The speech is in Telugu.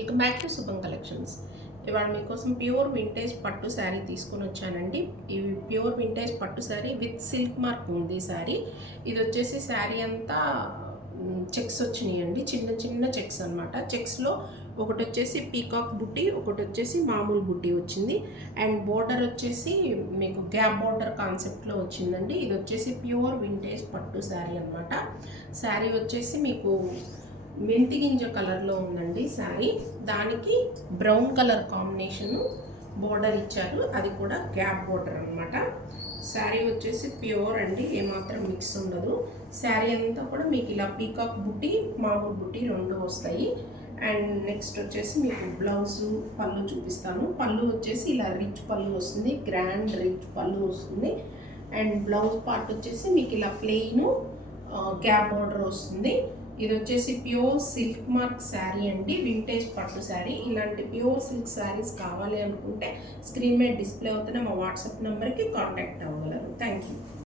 వెల్కమ్ బ్యాక్ టు శుభం కలెక్షన్స్. ఇవాళ మీకోసం ప్యూర్ వింటేజ్ పట్టు శారీ తీసుకొని వచ్చానండి. ఇవి ప్యూర్ వింటేజ్ పట్టు శారీ విత్ సిల్క్ మార్క్ ఉంది శారీ. ఇది వచ్చేసి శారీ అంతా చెక్స్ వచ్చినాయండి, చిన్న చిన్న చెక్స్ అనమాట. చెక్స్లో ఒకటి వచ్చేసి పీకాక్ బుట్టి, ఒకటి వచ్చేసి మామూలు బుట్టి వచ్చింది. అండ్ బోర్డర్ వచ్చేసి మీకు గ్యాప్ బోర్డర్ కాన్సెప్ట్లో వచ్చిందండి. ఇది వచ్చేసి ప్యూర్ వింటేజ్ పట్టు శారీ అనమాట. శారీ వచ్చేసి మీకు మెంతి గింజ కలర్లో ఉందండి శారీ. దానికి బ్రౌన్ కలర్ కాంబినేషన్ బోర్డర్ ఇచ్చారు, అది కూడా గ్యాప్ బోర్డర్ అనమాట. శారీ వచ్చేసి ప్యూర్ అండి, ఏమాత్రం మిక్స్ ఉండదు. శారీ అంతా కూడా మీకు ఇలా పీకాక్ బుట్టి, మామూలు బుట్టి రెండు వస్తాయి. అండ్ నెక్స్ట్ వచ్చేసి మీకు బ్లౌజు పళ్ళు చూపిస్తాను. పళ్ళు వచ్చేసి ఇలా రిచ్ పళ్ళు వస్తుంది, గ్రాండ్ రిచ్ పళ్ళు వస్తుంది. అండ్ బ్లౌజ్ పార్ట్ వచ్చేసి మీకు ఇలా ప్లెయిన్ గ్యాప్ బోర్డర్ వస్తుంది. ఇది వచ్చేసి ప్యూర్ సిల్క్ మార్క్ శారీ అండి, వింటేజ్ పట్టు శారీ. ఇలాంటి ప్యూర్ సిల్క్ శారీస్ కావాలి అనుకుంటే స్క్రీన్ మీద డిస్ప్లే అవుతున్న మా వాట్సాప్ నెంబర్కి కాంటాక్ట్ అవ్వగలరు. Thank you.